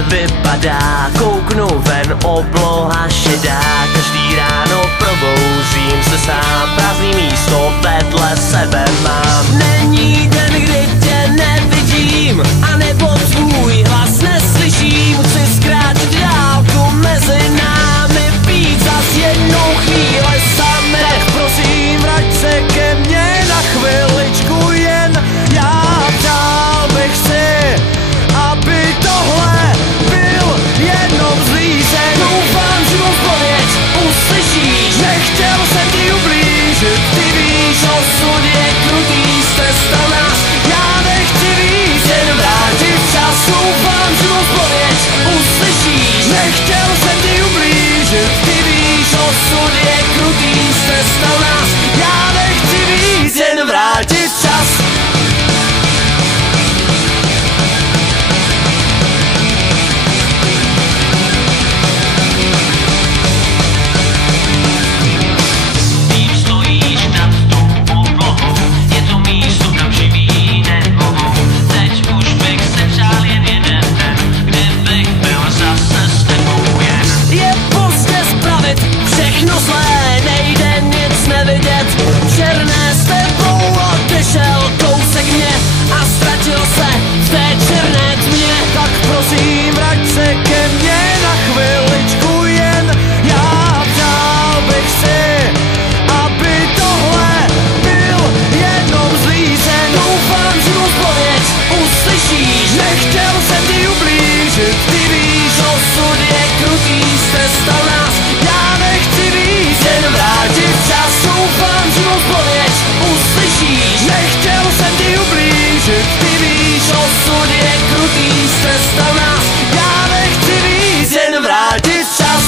nevypadá. Kouknu ven, obloha šedá. Každý ráno probouzím se sám. Prázdný místo vedle sebe mám. Není den, kdy tě nevidím, anebo tvůj hlas neslyším. Chci zkrátit dálku mezi námi, být zas jednou chvíli sami. Tak prosím, vrať se ke mně na chviličku jen. Já přál bych si, aby tohle byl jenom zlý sen. Doufám, že mou odpověď uslyšíš. Nechtěl jsem ti ublížit, ty víš, osud je krutý, strestal nás. Já nechci víc, jen vrátit čas. Doufám, že mou odpověď uslyšíš. Nechtěl jsem ti ublížit, ty víš, osud je krutý, strestal nás. Já nechci víc, jen vrátit čas. Všechno zlé, nejde nic nevidět. Černé s tebou odešel kousek mě a ztratil se v té černé tmě. Tak prosím, vrať se ke mně na chviličku jen. Já přál bych si, aby tohle byl jenom zlý sen. Doufám, že mou odpověď uslyšíš. Nechtěl jsem ti ublížit, ty víš, osud je krutý, strestal nás. Já nechci víc, jen vrátit čas. Doufám, že mou odpověď uslyšíš. Nechtěl jsem ti ublížit, ty víš, osud je krutý, strestal nás. Já nechci víc, jen vrátit čas.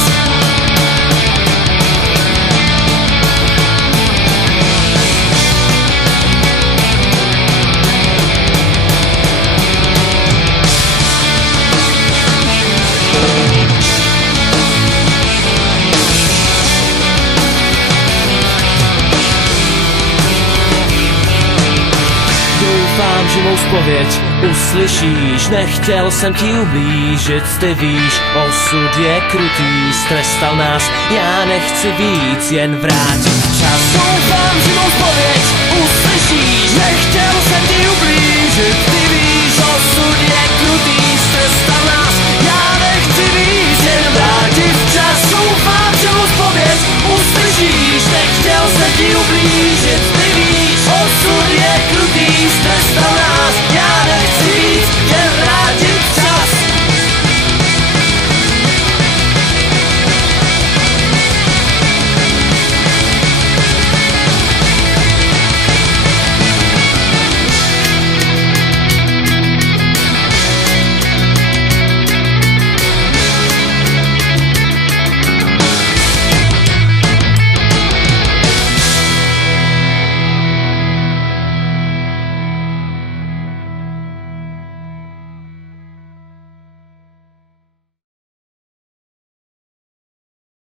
Doufám, že mou zpověď uslyšíš. Nechtěl jsem ti ublížit, ty víš, osud je krutý, strestal nás. Já nechci víc, jen vrátit čas. Doufám, že mou zpověď uslyšíš. Nechtěl jsem ti ublížit, ty víš, osud je krutý, strestal nás. Já nechci víc, jen vrátit čas. Doufám, že mou zpověď uslyšíš. Nechtěl jsem ti ublížit,